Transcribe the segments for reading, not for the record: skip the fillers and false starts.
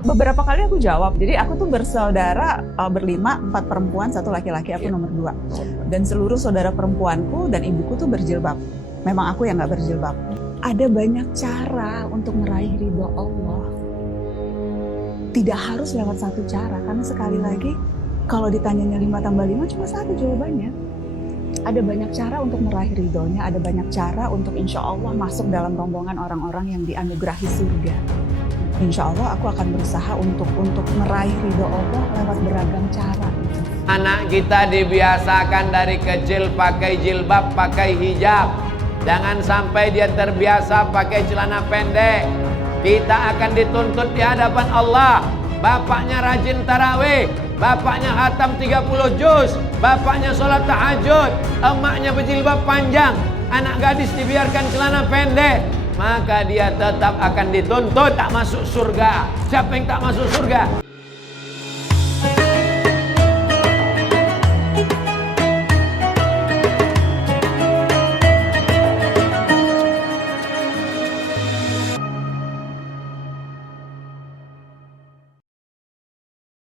Beberapa kali aku jawab. Jadi aku tuh bersaudara berlima, 4 perempuan, 1 laki-laki, aku nomor 2. Dan seluruh saudara perempuanku dan ibuku tuh berjilbab. Memang aku yang nggak berjilbab. Ada banyak cara untuk meraih ridho Allah. Tidak harus lewat satu cara, karena sekali lagi kalau ditanyanya 5 tambah 5 cuma satu jawabannya. Ada banyak cara untuk meraih ridhonya, ada banyak cara untuk insya Allah masuk dalam rombongan orang-orang yang dianugerahi surga. Insya Allah aku akan berusaha untuk meraih ridho Allah lewat beragam cara. Anak kita dibiasakan dari kecil pakai jilbab, pakai hijab. Jangan sampai dia terbiasa pakai celana pendek. Kita akan dituntut di hadapan Allah. Bapaknya rajin tarawih, bapaknya khatam 30 juz, bapaknya sholat tahajud, emaknya berjilbab panjang, anak gadis dibiarkan celana pendek, maka dia tetap akan dituntut tak masuk surga. Siapa yang tak masuk surga?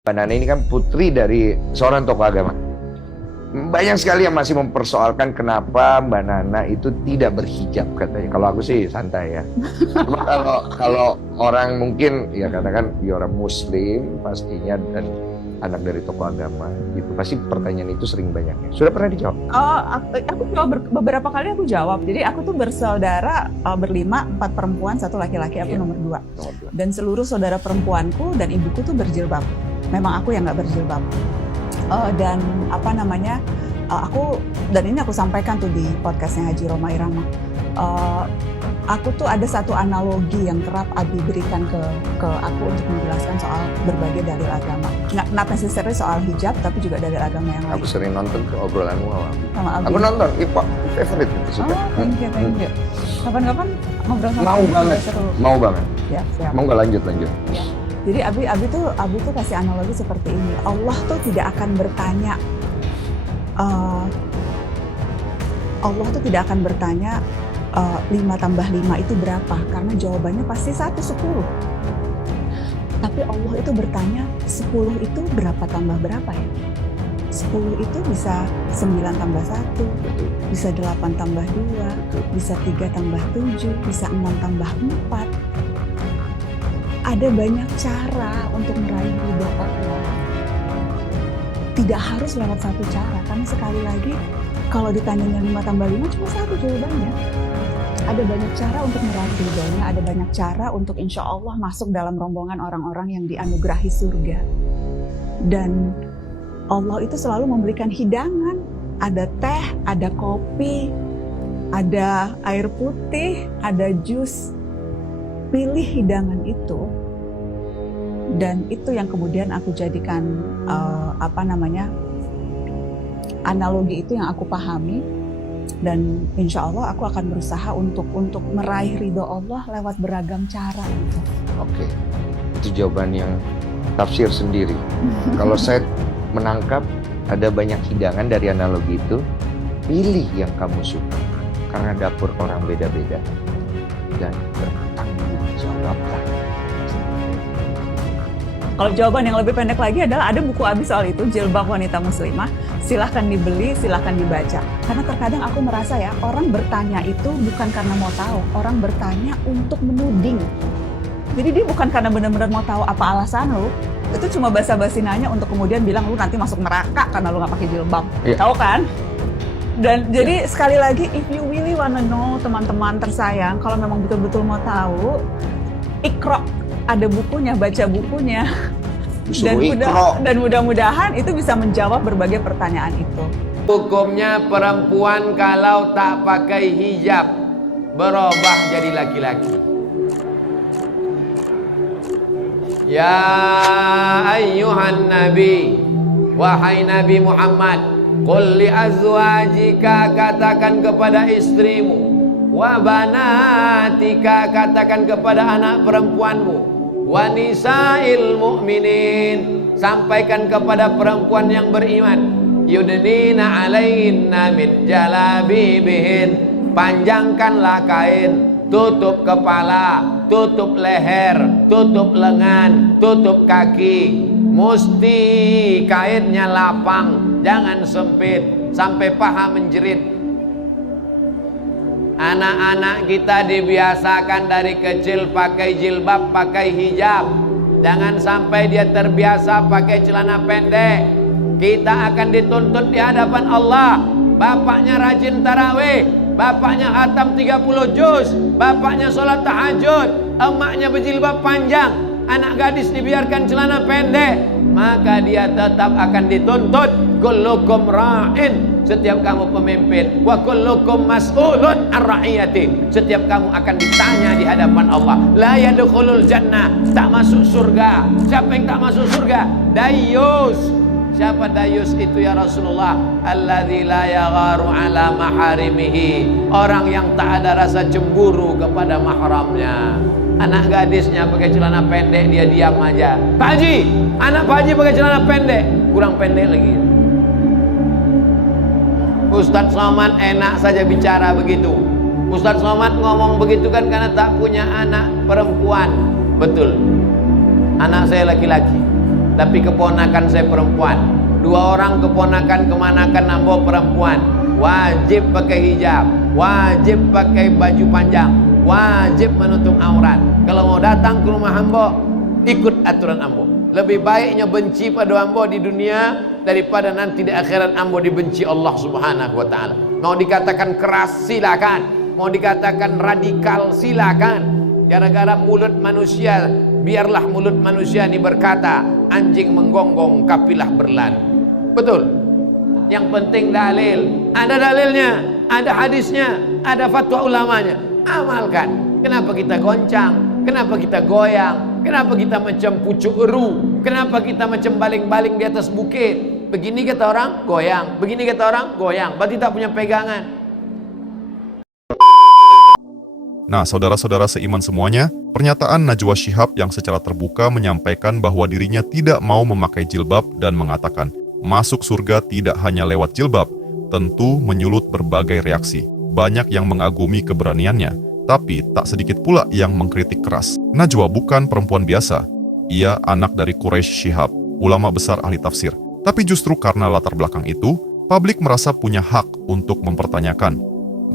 Mbak Nana ini kan putri dari seorang tokoh agama. Banyak sekali yang masih mempersoalkan kenapa Mbak Nana itu tidak berhijab katanya. Kalau aku sih santai ya. Cuma kalau orang mungkin ya katakan ya orang muslim pastinya dan anak dari tokoh agama gitu, pasti pertanyaan itu sering banyaknya. Sudah pernah dijawab? Aku jawab beberapa kali aku jawab. Jadi aku tuh bersaudara berlima, 4 perempuan, 1 laki-laki, aku nomor 2. Dan seluruh saudara perempuanku dan ibuku tuh berjilbab. Memang aku yang nggak berjilbab. Dan apa namanya, dan ini aku sampaikan tuh di podcastnya Haji Roma Irama. Aku tuh ada satu analogi yang kerap Abi berikan ke aku untuk menjelaskan soal berbagai dalil agama. Not necessarily soal hijab, tapi juga dalil agama yang lain. Aku sering nonton ke obrolanmu sama Abi. Aku nonton, favorite itu suka. Oh, thank you. Kapan-kapan ngobrol sama Mau banget, mau banget. Ya, siap. Mau nggak lanjut? Ya. Jadi Abi tuh kasih analogi seperti ini. Allah tuh tidak akan bertanya, Allah tuh tidak akan bertanya 5 tambah 5 itu berapa, karena jawabannya pasti 10. Tapi Allah itu bertanya 10 itu berapa tambah berapa ya? 10 itu bisa 9 tambah 1, bisa 8 tambah 2, bisa 3 tambah 7, bisa 6 tambah 4. Ada banyak cara untuk meraih ridho Allah. Tidak harus lewat satu cara, karena sekali lagi kalau ditanyanya 5 tambah 5 cuma satu jawabannya. Ada banyak cara untuk meraih ridhonya, ada banyak cara untuk insya Allah masuk dalam rombongan orang-orang yang dianugerahi surga. Dan Allah itu selalu memberikan hidangan. Ada teh, ada kopi, ada air putih, ada jus. Pilih hidangan itu, dan itu yang kemudian aku jadikan analogi itu yang aku pahami, dan insya Allah aku akan berusaha untuk meraih ridho Allah lewat beragam cara. Oke, itu jawaban yang tafsir sendiri. Kalau saya menangkap ada banyak hidangan dari analogi itu, pilih yang kamu suka, karena dapur orang beda-beda dan bertanggung jawablah. Kalau jawaban yang lebih pendek lagi adalah ada buku Abi soal itu, Jilbab Wanita Muslimah. Silahkan dibeli, silahkan dibaca. Karena terkadang aku merasa ya, orang bertanya itu bukan karena mau tahu, orang bertanya untuk menuding. Jadi dia bukan karena benar-benar mau tahu apa alasan lu, itu cuma basa-basi nanya untuk kemudian bilang lu nanti masuk neraka karena lu nggak pakai jilbab. Tahu kan? Dan jadi sekali lagi, if you really wanna know, teman-teman tersayang, kalau memang betul-betul mau tahu, Iqra, ada bukunya, baca bukunya. Dan mudah-mudahan itu bisa menjawab berbagai pertanyaan itu. Hukumnya perempuan kalau tak pakai hijab berubah jadi laki-laki. Ya ayyuhan nabi, wahai Nabi Muhammad, qul li azwajika, katakan kepada istrimu, wa banatika, katakan kepada anak perempuanmu, wa nisa'il mu'minin, sampaikan kepada perempuan yang beriman, yudnina alaihinna min jalabibihin, panjangkanlah kain, tutup kepala, tutup leher, tutup lengan, tutup kaki. Mesti kainnya lapang, jangan sempit sampai paha menjerit. Anak-anak kita dibiasakan dari kecil pakai jilbab, pakai hijab. Jangan sampai dia terbiasa pakai celana pendek. Kita akan dituntut di hadapan Allah. Bapaknya rajin tarawih, bapaknya khatam 30 juz, bapaknya sholat tahajud, emaknya berjilbab panjang, anak gadis dibiarkan celana pendek, maka dia tetap akan dituntut. Kullukum ra'in, setiap kamu pemimpin, wa kullukum mas'ulun an ra'iyati, setiap kamu akan ditanya di hadapan Allah. La yadkhulul jannah, tak masuk surga. Siapa yang tak masuk surga? Dayus. Siapa dayus itu ya Rasulullah? Alladzi la yagharu ala maharimihi, orang yang tak ada rasa cemburu kepada mahramnya. Anak gadisnya pakai celana pendek, dia diam aja. Pak Haji, anak Pak Haji pakai celana pendek, kurang pendek lagi. Ustadz Somad enak saja bicara begitu. Ustadz Somad ngomong begitu kan karena tak punya anak perempuan. Betul, anak saya laki-laki, tapi keponakan saya perempuan. 2 orang keponakan kemanakan ambo perempuan. Wajib pakai hijab, wajib pakai baju panjang, wajib menutup aurat. Kalau mau datang ke rumah ambo, ikut aturan ambo. Lebih baiknya benci pada ambo di dunia daripada nanti di akhirat ambo dibenci Allah Subhanahu wa taala. Mau dikatakan keras silakan, mau dikatakan radikal silakan. Gara-gara mulut manusia, biarlah mulut manusia ini berkata, anjing menggonggong kapilah berlari. Betul. Yang penting dalil. Ada dalilnya, ada hadisnya, ada fatwa ulamanya. Amalkan. Kenapa kita goncang? Kenapa kita goyang? Kenapa kita macam pucuk eru? Kenapa kita macam baling-baling di atas bukit? Begini kata orang, goyang. Begini kata orang, goyang. Berarti tak punya pegangan. Nah, saudara-saudara seiman semuanya, pernyataan Najwa Shihab yang secara terbuka menyampaikan bahwa dirinya tidak mau memakai jilbab dan mengatakan, masuk surga tidak hanya lewat jilbab, tentu menyulut berbagai reaksi. Banyak yang mengagumi keberaniannya, tapi tak sedikit pula yang mengkritik keras. Najwa bukan perempuan biasa. Ia anak dari Quraisy Shihab, ulama besar ahli tafsir. Tapi justru karena latar belakang itu, publik merasa punya hak untuk mempertanyakan,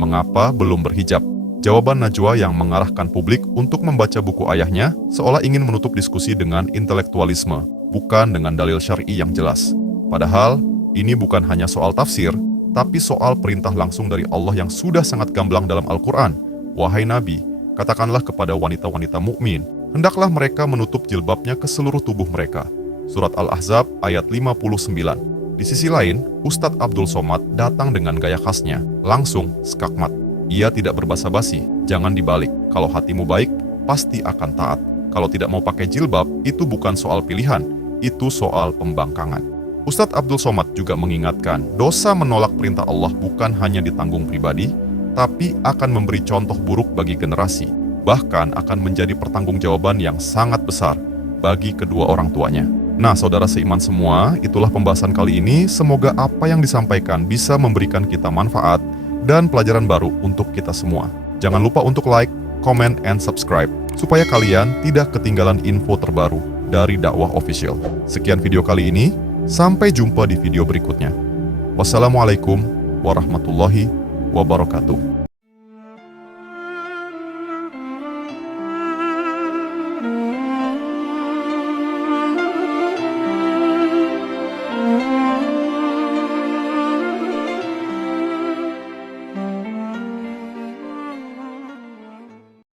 mengapa belum berhijab? Jawaban Najwa yang mengarahkan publik untuk membaca buku ayahnya seolah ingin menutup diskusi dengan intelektualisme, bukan dengan dalil syar'i yang jelas. Padahal, ini bukan hanya soal tafsir, tapi soal perintah langsung dari Allah yang sudah sangat gamblang dalam Al-Quran. Wahai Nabi, katakanlah kepada wanita-wanita mukmin, hendaklah mereka menutup jilbabnya ke seluruh tubuh mereka. Surat Al-Ahzab ayat 59. Di sisi lain, Ustadz Abdul Somad datang dengan gaya khasnya, langsung skakmat. Ia tidak berbasa-basi, jangan dibalik. Kalau hatimu baik, pasti akan taat. Kalau tidak mau pakai jilbab, itu bukan soal pilihan, itu soal pembangkangan. Ustadz Abdul Somad juga mengingatkan, dosa menolak perintah Allah bukan hanya ditanggung pribadi, tapi akan memberi contoh buruk bagi generasi. Bahkan akan menjadi pertanggungjawaban yang sangat besar bagi kedua orang tuanya. Nah, saudara seiman semua, itulah pembahasan kali ini. Semoga apa yang disampaikan bisa memberikan kita manfaat dan pelajaran baru untuk kita semua. Jangan lupa untuk like, comment, and subscribe, supaya kalian tidak ketinggalan info terbaru dari Dakwah Official. Sekian video kali ini, sampai jumpa di video berikutnya. Wassalamualaikum warahmatullahi wabarakatuh.